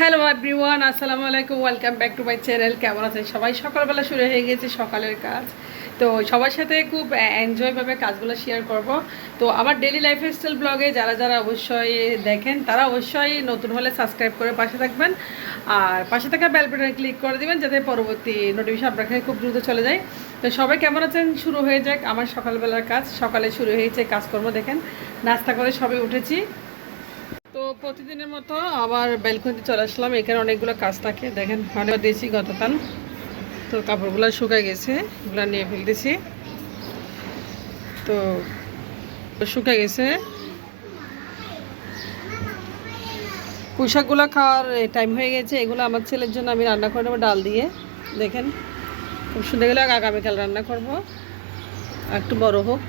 Hello everyone, আসসালামু আলাইকুম, welcome back to my channel. কেমন আছেন সবাই? সকালবেলা শুরু হয়ে গেছে সকালের কাজ। তো সবার সাথে খুব এনজয়ভাবে কাজগুলো শেয়ার করব। তো আমার ডেলি লাইফস্টাইল ব্লগে যারা যারা অবশ্যই দেখেন তারা অবশ্যই নতুন হলে সাবস্ক্রাইব করে পাশে থাকবেন, আর পাশে থাকা বেল বাটনে ক্লিক করে দিবেন যাতে পরবর্তী নোটিফিকেশন আপনার কাছে খুব দ্রুত চলে যায়। তো সবাই কেমন আছেন? শুরু হয়ে যাক আমার সকালবেলার কাজ। সকালে শুরু হয়েছে কাজকর্ম, দেখেন নাস্তা করে সবাই উঠেছি। তো প্রতিদিনের মতো আবার ব্যালকনিতে চলে আসলাম। এখানে অনেকগুলো কাজ থাকে, দেখেন অনেক দিয়েছি গতকাল। তো কাপড়গুলো শুকায় গেছে, এগুলো নিয়ে ফেলতেছি। তো শুকায় গেছে। পুঁইশাকগুলো খাওয়ার টাইম হয়ে গেছে। এগুলো আমার ছেলের জন্য আমি রান্না করে নেবো ডাল দিয়ে। দেখেন খুব সুন্দর, গেলে আগামীকাল রান্না করব, একটু বড় হোক।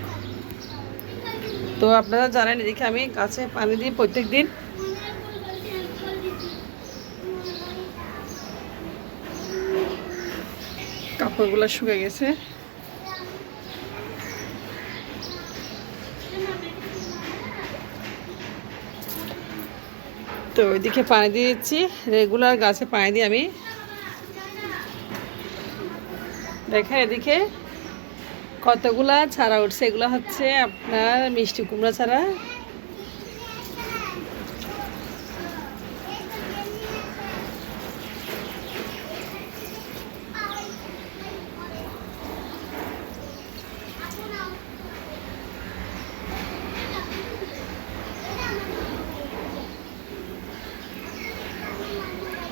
তো আপনারা জানেন এদিকে আমি গাছে পানি দিই প্রত্যেক দিন। কাপড়গুলো শুকে গেছে। তো ওইদিকে পানি দিয়ে দিচ্ছি, রেগুলার গাছে পানি দিই আমি। দেখেন এদিকে কতগুলা চারা উঠছে, এগুলো হচ্ছে আপনার মিষ্টি কুমড়া চারা।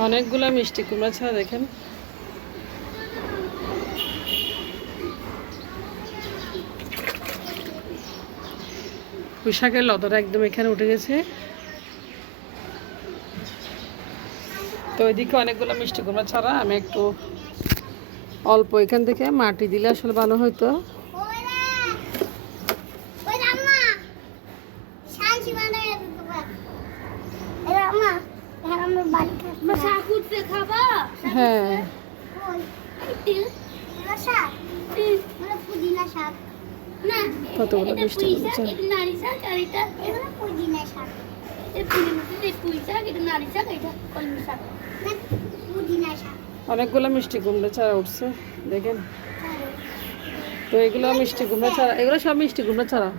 অনেকগুলো মিষ্টি কুমড়া ছাড়া, দেখেন পুঁইশাকের লতাটা একদম এখানে উঠে গেছে। তো ওইদিকে অনেকগুলো মিষ্টি কুমড়া ছাড়া, আমি একটু অল্প এখান থেকে মাটি দিলে আসলে ভালো হতো। হ্যাঁ কতগুলো মিষ্টি অনেকগুলো মিষ্টি কুমড়া চারা উঠছে, দেখেন। তো এগুলো মিষ্টি কুমড়া চারা, এগুলো সব মিষ্টি কুমড়া চারা।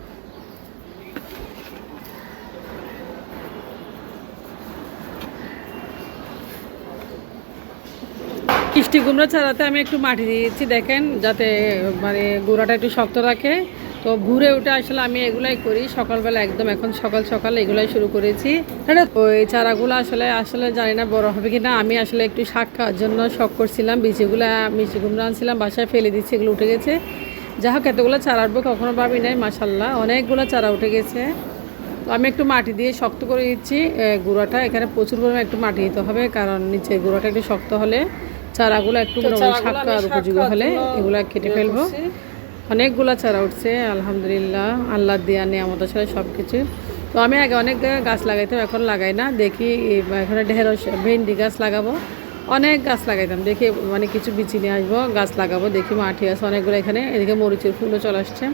মিষ্টি কুমড়া চারাতে আমি একটু মাটি দিয়েছি, দেখেন, যাতে মানে গোড়াটা একটু শক্ত রাখে। তো ঘুরে উঠে আসলে আমি এগুলাই করি সকালবেলা, একদম এখন সকাল সকাল এগুলাই শুরু করেছি। ওই চারাগুলো আসলে আসলে জানি না বড় হবে কিনা। আমি আসলে একটু শাক খাওয়ার জন্য শখ করছিলাম, বীজগুলো মিষ্টি কুমড়া আনছিলাম, বাসায় ফেলে দিচ্ছি, এগুলো উঠে গেছে। যা হোক এতগুলো চারা উঠবো কখনো ভাবি নাই, মাশাল্লাহ অনেকগুলো চারা উঠে গেছে। তো আমি একটু মাটি দিয়ে শক্ত করে দিচ্ছি গুঁড়াটা। এখানে প্রচুর পরিমাণে একটু মাটি দিতে হবে, কারণ নিচের গুঁড়াটা একটু শক্ত হলে চারাগুলো একটু শাক খাওয়ার উপযোগী হলে এগুলো কেটে ফেলবো। অনেকগুলো চারা উঠছে আলহামদুলিল্লাহ, আল্লাহ দিয়া নিয়ামতের সাথে সব কিছু। তো আমি আগে অনেক গাছ লাগাইতাম, এখন লাগাই না। দেখি এখানে ঢেঁড়স ভেন্ডি গাছ লাগাবো, অনেক গাছ লাগাইতাম। দেখি মানে কিছু বিচি নিয়ে আসবো, গাছ লাগাবো। দেখি মাটি আছে অনেকগুলো এখানে। এদিকে মরিচের ফুলও চলে আসছে।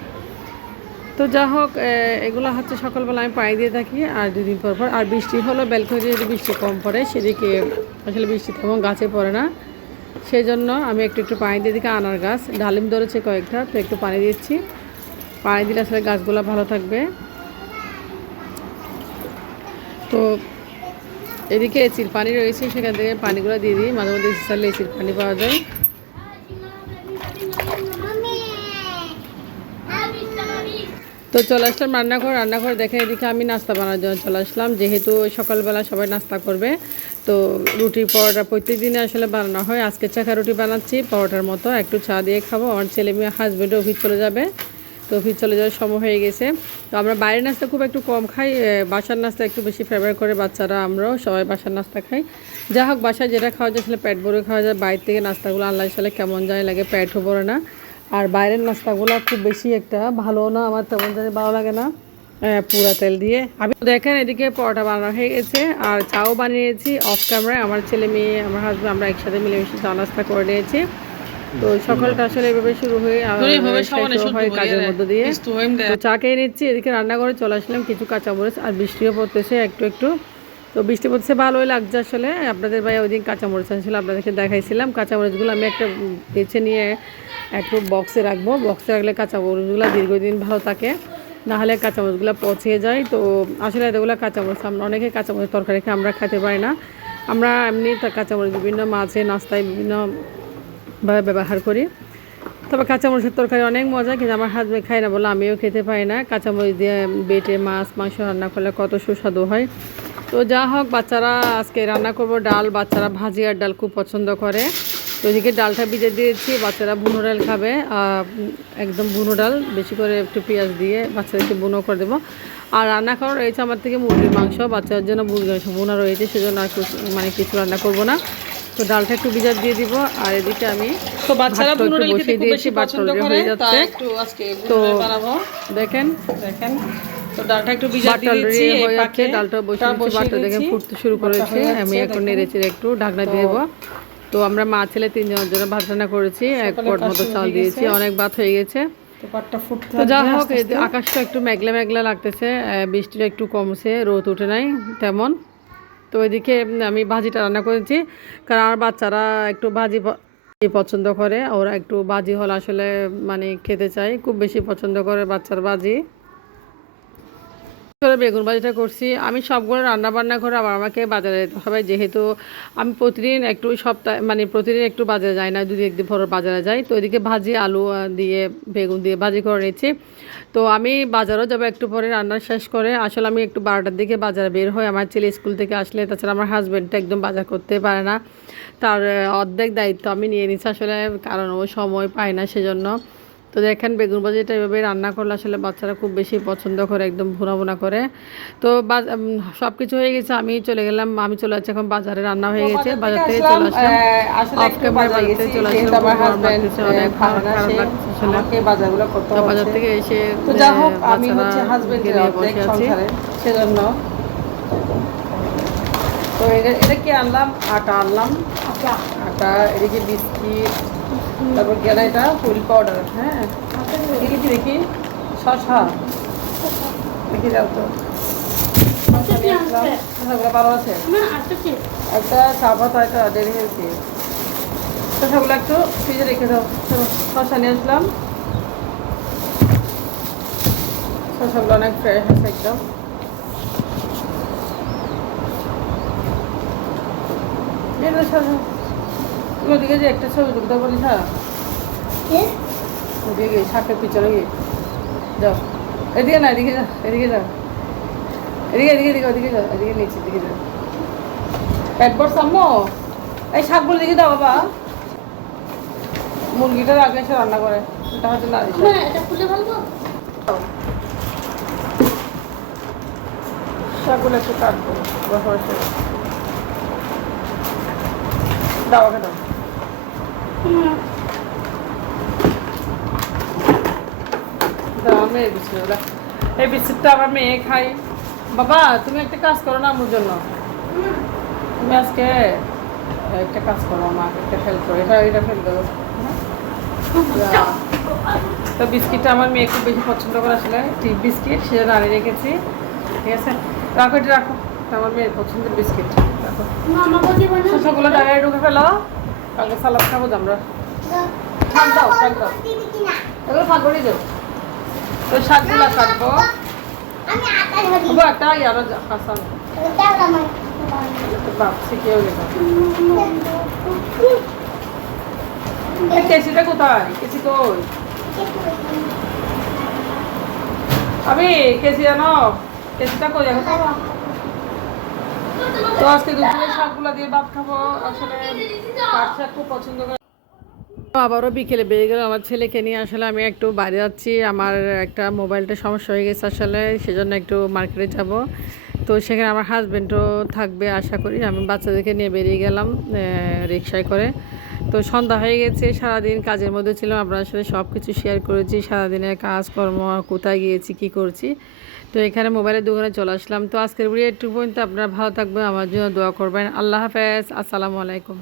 তো যা হোক এগুলো হচ্ছে সকালবেলা আমি পানি দিয়ে থাকি, আর দুদিন পর পর। আর বৃষ্টি হলো, ব্যালকনিতে যদি বৃষ্টি কম পড়ে সেদিকে আসলে বৃষ্টি তেমন গাছে পড়ে না, সেই জন্য আমি একটু একটু পানি দিয়ে দিকে। আনার গাছ ডালিম ধরেছে কয়েকটা, তো একটু পানি দিচ্ছি। পানি দিলে আসলে গাছগুলো ভালো থাকবে। তো এদিকে এসির পানি রয়েছে, সেখান থেকে পানিগুলো দিয়ে দিই। মাঝে মধ্যে চাইলে এসির পানি পাওয়া যায়। তো চলে আসলাম রান্নাঘর দেখে এদিকে আমি নাস্তা বানানোর জন্য চলে আসলাম, যেহেতু সকালবেলা সবাই নাস্তা করবে। তো রুটি পরোটা প্রত্যেক দিনে আসলে বানানো হয়। আজকে চাকা রুটি বানাচ্ছি পরোটার মতো, একটু চা দিয়ে খাবো। আমার ছেলে মেয়ে হাজব্যান্ডও অফিস চলে যাবে, তো অফিস চলে যাওয়ার সময় হয়ে গেছে। তো আমরা বাইরের নাস্তা খুব একটু কম খাই, বাসার নাস্তা একটু বেশি ফেভার করে বাচ্চারা, আমরাও সবাই বাসার নাস্তা খাই। যা হোক বাসায় যেটা খাওয়া যায় আসলে পেট ভরে খাওয়া যায়। বাইরে থেকে নাস্তাগুলো আল্লাহ সালে কেমন যায় লাগে, পেটও ভরে না। আর বাইরের নাস্তাগুলো খুব বেশি একটা ভালো না, আমার তেমন জানি ভালো লাগে না, পুরা তেল দিয়ে। আমি দেখেন এদিকে পরোটা বানানো হয়ে গেছে, আর চাও বানিয়েছি অফ ক্যামেরায়। আমার ছেলে মেয়ে আমার হাজব্যান্ড আমরা একসাথে মিলেমিশে চা নাস্তা করে নিয়েছি। তো সকালটা আসলে এভাবে শুরু হয়ে হয় কাজের মধ্য দিয়ে। তো চা খেয়ে নিচ্ছি, এদিকে রান্নাঘরে চলে আসলাম। কিছু কাঁচামরিচ আর বৃষ্টিও পড়তেছে একটু একটু। তো বৃষ্টি পড়ছে, ভালোই লাগছে আসলে। আপনাদের ভাই ওই দিন কাঁচামরিচ আনছিল, আপনাদেরকে দেখাইছিলাম। কাঁচামরিচগুলো আমি একটা বেছে নিয়ে একটু বক্সে রাখবো। বক্সে রাখলে কাঁচামরিচগুলো দীর্ঘদিন ভালো থাকে, নাহলে কাঁচামরিচগুলো পচে যায়। তো আসলে এতগুলো কাঁচামরিচ আমরা অনেকে কাঁচামরিচ তরকারি খেয়ে আমরা খেতে পারি না। আমরা এমনি কাঁচামরিচ বিভিন্ন মাছে নাস্তায় বিভিন্নভাবে ব্যবহার করি। তবে কাঁচামরিচের তরকারি অনেক মজা, কিন্তু আমার হাজবেন্ড খায় না বলে আমিও খেতে পারি না। কাঁচামরিচ দিয়ে বেটে মাছ মাংস রান্না করলে কত সুস্বাদু হয়। তো যা হোক, বাচ্চারা আজকে রান্না করব ডাল। বাচ্চারা ভাজি আর ডাল খুব পছন্দ করে। তো এদিকে ডালটা ভিজে দিয়েছি, বাচ্চারা বুনো ডাল খাবে, একদম বুনো ডাল, বেশি করে একটু পেঁয়াজ দিয়ে বাচ্চাদেরকে বুনো করে দেবো। আর রান্না করার রয়েছে আমার থেকে মুরগির মাংস, বাচ্চাদের জন্য মুরগির মাংস বোনা রয়েছে, সেজন্য আর কিছু রান্না করব না। তো ডালটা একটু ভিজা দিয়ে দিব। আর এদিকে আমি তো বাচ্চারা বুনো ডাল খেতে বসিয়ে খুব দিয়েছি, বেশি পছন্দ করে, হয়ে যাচ্ছে। তাই একটু আজকে তো বুনো ডাল বানাবো। দেখেন তো ডালটা একটু ভিজা দিয়ে বাটাল দিয়েছি, রেডি এই হয়ে যাচ্ছে। পাকে ডালটা বসিয়ে দিয়েছি, বাটা দেখেন ফুটতে শুরু করেছে। আমি এখন নেড়েচেড়ে একটু ঢাকনা দিয়ে দেবো। তো আমরা মা ছেলে 3 জনের জন্য ভাত রান্না করেছি, 1 পট মতো চাল দিয়েছি, অনেক ভাত হয়ে গেছে। তো পাটটা ফুটতে তো যা হোক, আকাশটা একটু মেঘলা মেঘলা লাগতেছে, বৃষ্টিটা একটু কমছে, রোদ উঠে নাই তেমন। তো ওইদিকে আমি ভাজিটা রান্না করেছি, কারণ আমার বাচ্চারা একটু ভাজি পছন্দ করে। ওরা একটু ভাজি হলে আসলে মানে খেতে চায়, খুব বেশি পছন্দ করে বাচ্চার ভাজি। বেগুন ভাজিটা করছি আমি। সবগুলো রান্না বান্না করে আবার আমাকে বাজারে যেতে হবে, যেহেতু আমি প্রতিদিন একটু প্রতিদিন একটু বাজারে যাই না, 2-1 দিন পর বাজারে যাই। তো এদিকে ভাজি আলু দিয়ে বেগুন দিয়ে ভাজি করে নিচ্ছি। তো আমি বাজারও যাবো একটু পরে রান্না শেষ করে। আসলে আমি একটু 12টার দিকে বাজারে বের হই, আমার ছেলে স্কুল থেকে আসলে। তাছাড়া আমার হাজব্যান্ডটা একদম বাজার করতে পারে না, তার অর্ধেক দায়িত্ব আমি নিয়ে নিচ্ছি আসলে, কারণ ও সময় পায় না সেজন্য। তো দেখেন বেগুন ভাজিটা এভাবে রান্না করলে আসলে বাচ্চারা খুব বেশি পছন্দ করে, একদম ভুনা ভুনা করে। তো সব কিছু হয়ে গেছে, আমি চলে গেলাম, আমি চলে যাচ্ছি এখন বাজারে। রান্না হয়ে গেছে, বাজার থেকে চলে আসলাম, অফ ক্যামেরায় বাজার থেকে চলে আসলাম। অনেক খারাপ লাগছে আসলে, তো বাজার থেকে এসে বাচ্চারা বসে আছি সেজন্য। তো এটা কি আনলাম, আটা আনলাম, আটা, এদিকে বিস্কিট, তারপর এটা হুইল পাউডার। হ্যাঁ, দেখি দেখি শসা দেখি, যাও তো শসাগুলো ভালো আছে। একটা চা পাতা, একটা ডেরি মিল্ক, শসাগুলো একটু ফ্রিজে রেখে দাও। শসা নিয়ে আসলাম, শসাগুলো অনেক ফ্রেশ আছে একদম। ওদিকে যে একটা ছবি তুলতে পারিস, হ্যাঁ ওদিকে শাকের পিছনে গিয়ে যাও, এদিকে না, এদিকে যা, এদিকে যাও, এদিকে এদিকে এদিকে ওদিকে যাও, এদিকে নিচে দিকে যাও। একবার সাম্মো এই শাকগুলো দিকে দাও বাবা। মুরগিটা আগে এসে রান্না করে, এটা হচ্ছে না, এটা খুলে বলবো। শাকগুলো একটু কাটবো, দাও আগে দাও। এই বিস্কুটটা আমার মেয়ে খাই। বাবা তুমি একটা কাজ করো না আমার জন্য, তুমি আজকে একটা কাজ করো, আমাকে একটা হেল্প করো, এটা ফেল দেবো। তো বিস্কিটটা আমার মেয়ে খুব বেশি পছন্দ করে আসলে, টিপ বিস্কিট, সেটা আনিয়ে রেখেছি। ঠিক আছে, রাখো, এটা রাখো, আমার মেয়ের পছন্দের বিস্কিট রাখো। শসাগুলো জায়গায় ঢুকে ফেলো, কালকে সালাদ খাবো আমরা। শাক দাও, শাক দাও, এগুলো শাক করে দাও। তো শাকগুলো কাটবো, একটা ইয়ারো হাসান ভাবছি কেউ গেল। কেসিটা কোথায়, কেসি কই? আমি কেসি জানো, কেসিটা কই এখন? তো আজকে দুপুরে শাকগুলো দিয়ে ভাত খাবো। আসলে পাট শাক খুব পছন্দ করে। আবারও বিকেলে বেরিয়ে গেল আমার ছেলেকে নিয়ে। আসলে আমি একটু বাইরে যাচ্ছি, আমার একটা মোবাইলটা সমস্যা হয়ে গেছে আসলে, সেজন্য একটু মার্কেটে যাব। তো সেখানে আমার হাজব্যান্ডও থাকবে আশা করি। আমি বাচ্চাদেরকে নিয়ে বেরিয়ে গেলাম রিক্সায় করে। তো সন্ধ্যা হয়ে গেছে, সারাদিন কাজের মধ্যে ছিলাম, আপনার সাথে সব কিছু শেয়ার করেছি, সারাদিনের কাজকর্ম, কোথায় গিয়েছি, কি করছি। তো এখানে মোবাইলের দোকানে চলে আসলাম। তো আজকের ভিডিও একটু পর্যন্ত, আপনারা ভালো থাকবেন, আমার জন্য দোয়া করবেন। আল্লাহ হাফেজ, আসসালামু আলাইকুম।